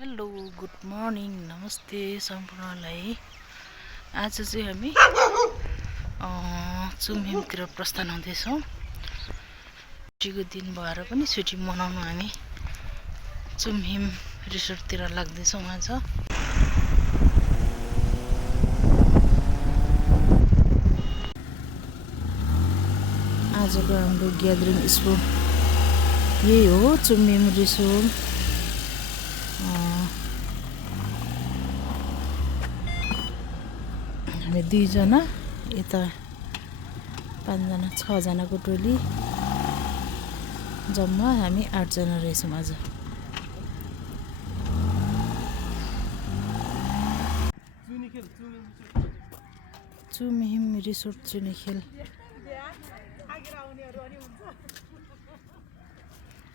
Hello good morning नमस्ते सम्पूर्णलाई। आज चाहिँ हामी चुमहिमतिर प्रस्थान हुँदैछौँ। छुट्टीको दिन भएर पनि छुट्टी मनाउन हामी चुमहिम रिसोर्टतिर लाग्दैछौँ। आजको हाम्रो ग्यादरिङ स्पोट यही हो, चुमहिम रिसोर्ट। हामी 2 जना, यता 5 जना, 6 जनाको टोली, जम्मा हामी 8 जना रहेछौँ आज। चुमहिम रिसोर्ट चुनिखेल।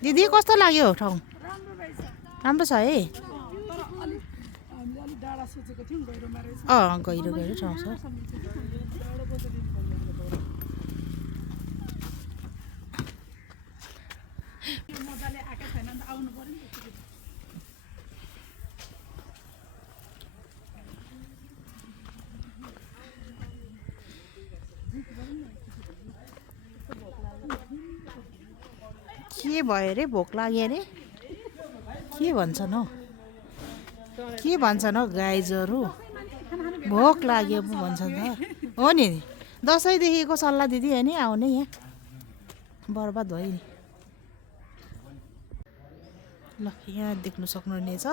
दिदी कस्तो लाग्यो ठाउँ? राम्रो छ है। गहिरो ठाउँ छ। के भयो रे? भोक लाग्यो अरे? के भन्छन् हौ गाइजहरू? भोक लाग्यो पो भन्छन् त। हो नि, दसैँदेखिको सल्लाह दिदी होइन आउने, यहाँ बर्बाद भयो नि। ल, यहाँ देख्नु सक्नुहुनेछ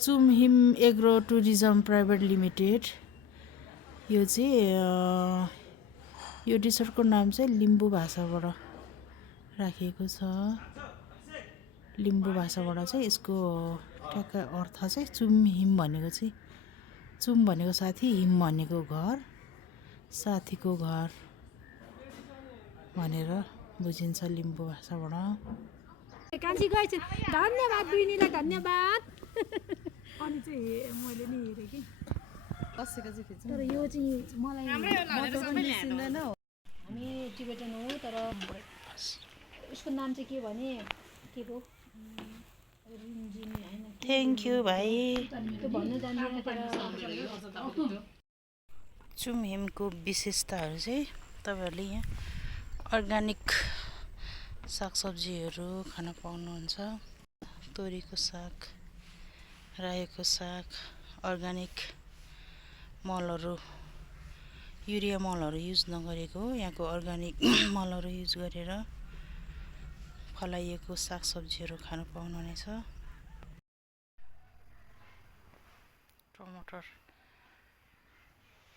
चुमहिम एग्रो टुरिज्म प्राइभेट लिमिटेड। यो चाहिँ यो रिसोर्टको नाम चाहिँ लिम्बू भाषाबाट राखिएको छ। लिम्बू भाषाबाट चाहिँ यसको ठ्याक्कै अर्थ चाहिँ चुमहिम भनेको चाहिँ, चुम भनेको साथी, हिम भनेको घर, साथीको घर भनेर बुझिन्छ लिम्बू भाषाबाट। धन्यवाद बहिनीलाई, धन्यवाद। अनि चाहिँ मैले नि हेरेँ कि तर यो चाहिँ मलाई बिर्सिँदैन। हामी टिबेटन हो, तर उसको नाम चाहिँ के भने के हो? थ्याङ्क यू भाइ। त्यो भन्नु जान्दैन तर चुमहिमको विशेषताहरू चाहिँ तपाईँहरूले यहाँ अर्ग्यानिक सागसब्जीहरू खान पाउनुहुन्छ। तोरीको साग, रायोको साग, अर्ग्यानिक मलहरू, युरिया मलहरू युज नगरेको, यहाँको अर्ग्यानिक मलहरू युज गरेर फलाइएको सागसब्जीहरू खान पाउनुहुनेछ। टमाटर,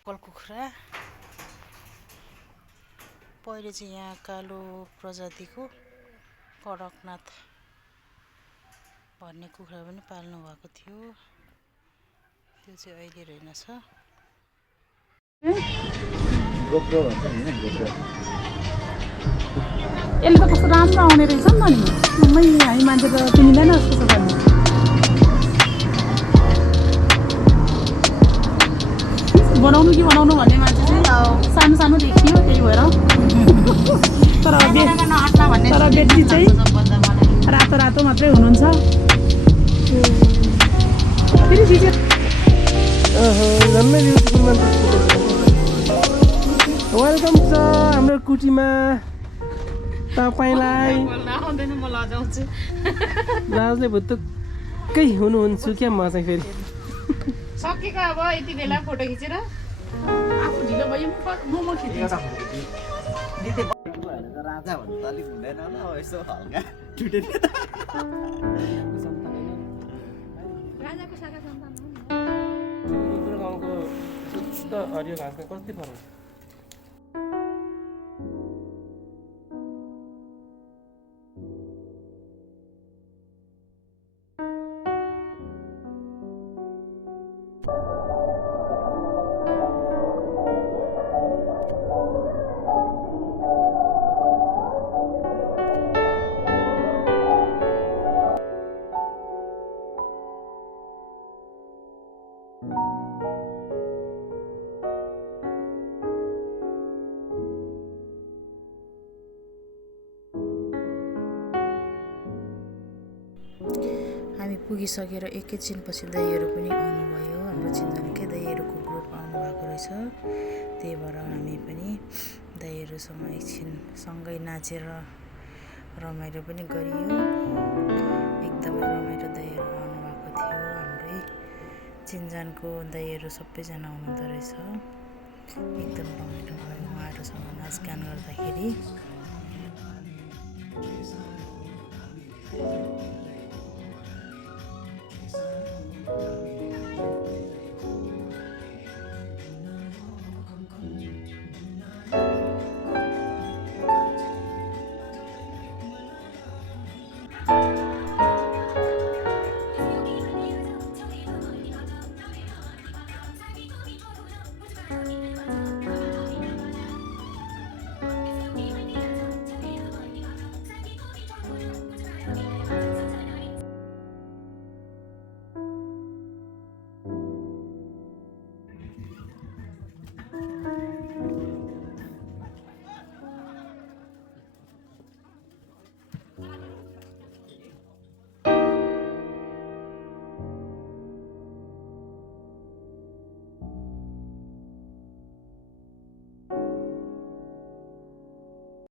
कुखुरा, पहिले चाहिँ यहाँ कालो प्रजातिको कडकनाथ भन्ने कुखुरा पनि पाल्नु भएको थियो। त्यो चाहिँ अहिले रहेनछ। यसले त कस्तो राम्रो आउने रहेछ नि। हामी मान्छे त किन्दैन जस्तो छ भन्ने। बनाउनु कि बनाउनु भन्ने मान्छे चाहिँ सानो सानो देखियो, त्यही भएर। तर बेटी चाहिँ रातो रातो मात्रै हुनुहुन्छ। वेलकम छ हाम्रो कुटीमा तपाईँलाई। राजले भुत्तुकै हुनुहुन्छ क्या? म चाहिँ फेरि सकेको अब यति बेला फोटो खिचेर आफू ढिलो भयो, म खिचिदिन्छु। राजा भन्नु त अलिक हुँदैन होला, अब यसो हल्का टुटेन। राजाको शाखा सन्तान हो नि। कुकुर गाउँको शुद्ध हरियो घाँसमा कति फरक? पुगिसकेर एकैछिनपछि दाइहरू पनि आउनुभयो। हाम्रो चिन्जनकै दाइहरूको ग्रुप आउनुभएको रहेछ। त्यही भएर हामी पनि दाइहरूसँग एकछिन सँगै नाचेर रमाइलो पनि गरियो। एकदमै रमाइलो दाइहरू आउनुभएको थियो। हाम्रै चिन्जानको दाइहरू सबैजना आउनुहुँदो रहेछ। एकदम रमाइलो भयो उहाँहरूसँग नाचगान गर्दाखेरि।